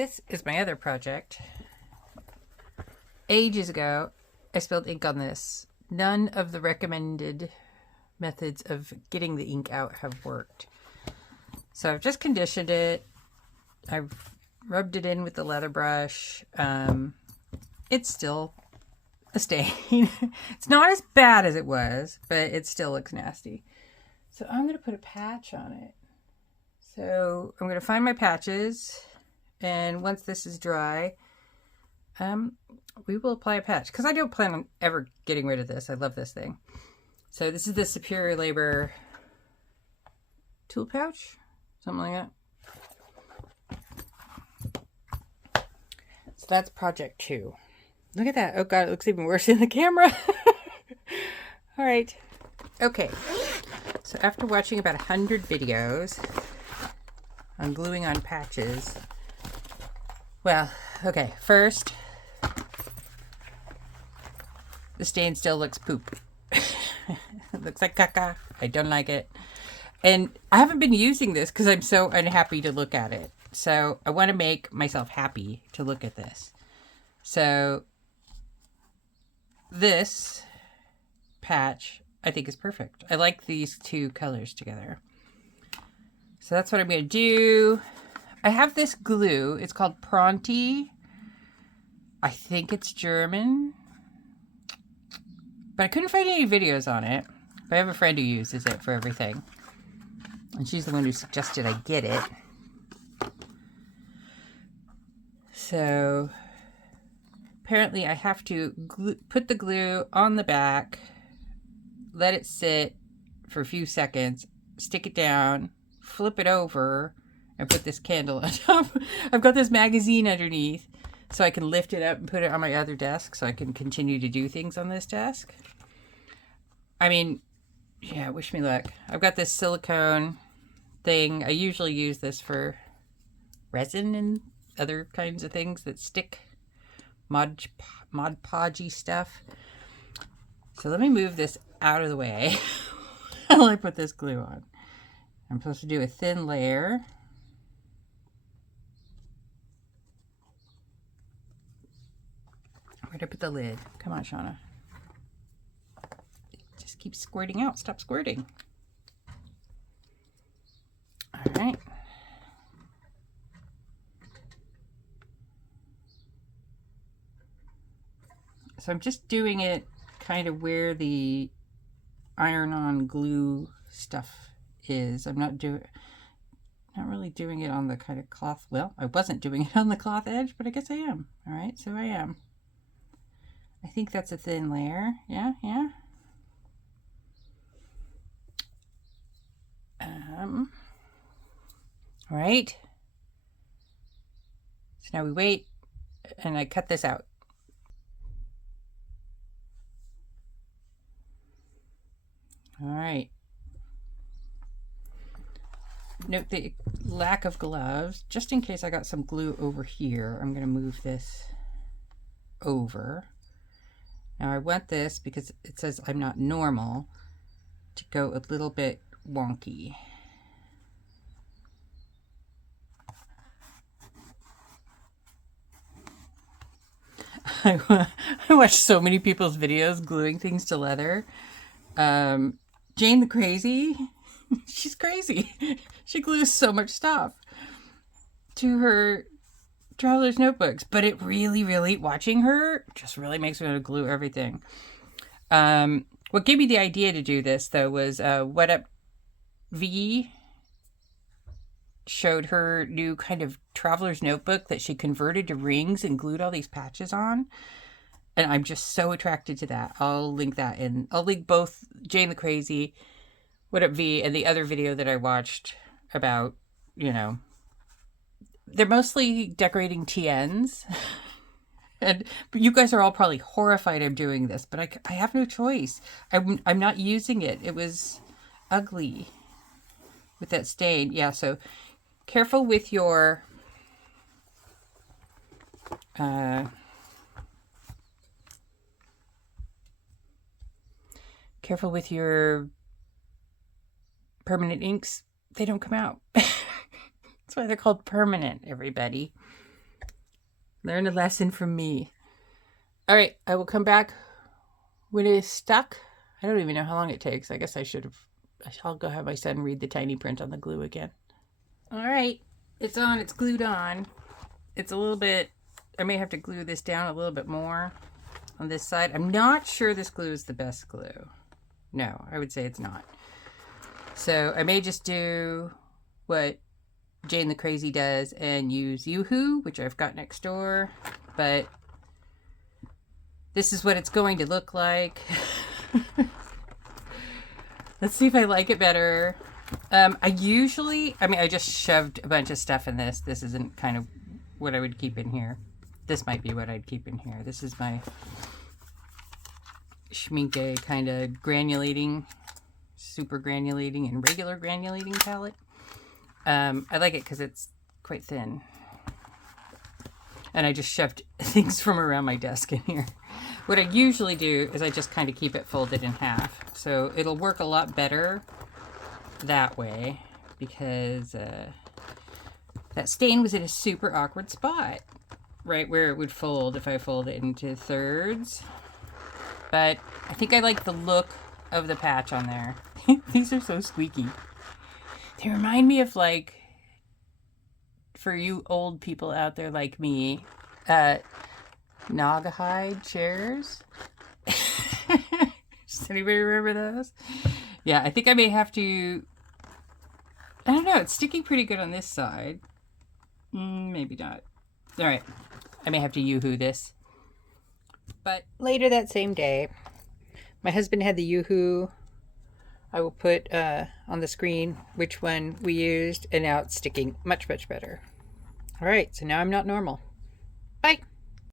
This is my other project. Ages ago, I spilled ink on this. None of the recommended methods of getting the ink out have worked. So I've just conditioned it. I've rubbed it in with the leather brush. It's still a stain. It's not as bad as it was, but it still looks nasty. So I'm going to put a patch on it. So I'm going to find my patches, and once this is dry, we will apply a patch, because I don't plan on ever getting rid of this. I love this thing. So this is the Superior Labor tool pouch, something like that. So that's project 2. Look at that. Oh God, it looks even worse in the camera. All right. Okay. So after watching about 100 videos on gluing on patches, well, okay, first, the stain still looks poop. It looks like caca. I don't like it. And I haven't been using this because I'm so unhappy to look at it. So I want to make myself happy to look at this. So this patch I think is perfect. I like these two colors together. So that's what I'm going to do. I have this glue. It's called Pronti. I think it's German. But I couldn't find any videos on it. But I have a friend who uses it for everything. And she's the one who suggested I get it. So apparently I have to put the glue on the back, let it sit for a few seconds, stick it down, flip it over, and put this candle on top. I've got this magazine underneath, so I can lift it up and put it on my other desk so I can continue to do things on this desk. I mean, yeah, wish me luck. I've got this silicone thing. I usually use this for resin and other kinds of things that stick. Mod Podgy stuff. So let me move this out of the way while I put this glue on. I'm supposed to do a thin layer. Where'd I put the lid? Come on, Shauna. It just keeps squirting out. Stop squirting. All right. So I'm just doing it kind of where the iron-on glue stuff is. I'm not really doing it on the kind of cloth. Well, I wasn't doing it on the cloth edge, but I guess I am. All right, so I am. I think that's a thin layer. Yeah. All right. So now we wait, and I cut this out. All right. Note the lack of gloves. Just in case I got some glue over here, I'm going to move this over. Now I want this, because it says I'm not normal, to go a little bit wonky. I watch so many people's videos gluing things to leather. Jane the Crazy, she's crazy. She glues so much stuff to her traveler's notebooks, but it really, watching her just really makes me want to glue everything. What gave me the idea to do this, though, was What Up V showed her new kind of traveler's notebook that she converted to rings and glued all these patches on. And I'm just so attracted to that. I'll link that in. I'll link both Jane the Crazy, What Up V, and the other video that I watched about, they're mostly decorating TNs. But you guys are all probably horrified I'm doing this, but I have no choice. I'm not using it. It was ugly with that stain. Yeah, so careful with your permanent inks. They don't come out. That's why they're called permanent, everybody. Learn a lesson from me. All right, I will come back when it is stuck. I don't even know how long it takes. I guess I'll go have my son read the tiny print on the glue again. All right, it's on. It's glued on. It's a little bit, I may have to glue this down a little bit more on this side. I'm not sure this glue is the best glue. No, I would say it's not. So I may just do what Jane the Crazy does and use Yoo-Hoo, which I've got next door. But this is what it's going to look like. Let's see if I like it better. I just shoved a bunch of stuff in this. This isn't kind of what I would keep in here. This might be what I'd keep in here. This is my Schmincke kind of granulating, super granulating and regular granulating palette. I like it because it's quite thin. And I just shoved things from around my desk in here. What I usually do is I just kind of keep it folded in half. So it'll work a lot better that way because that stain was in a super awkward spot. Right where it would fold if I fold it into thirds. But I think I like the look of the patch on there. These are so squeaky. They remind me of, like, for you old people out there like me, Naugahyde chairs. Does anybody remember those? Yeah, I think I may have to, I don't know, it's sticking pretty good on this side. Maybe not. All right, I may have to Yoo-Hoo this. But later that same day, my husband had the Yoo-Hoo. I will put on the screen which one we used, and now it's sticking much, much better. All right, so now I'm not normal. Bye.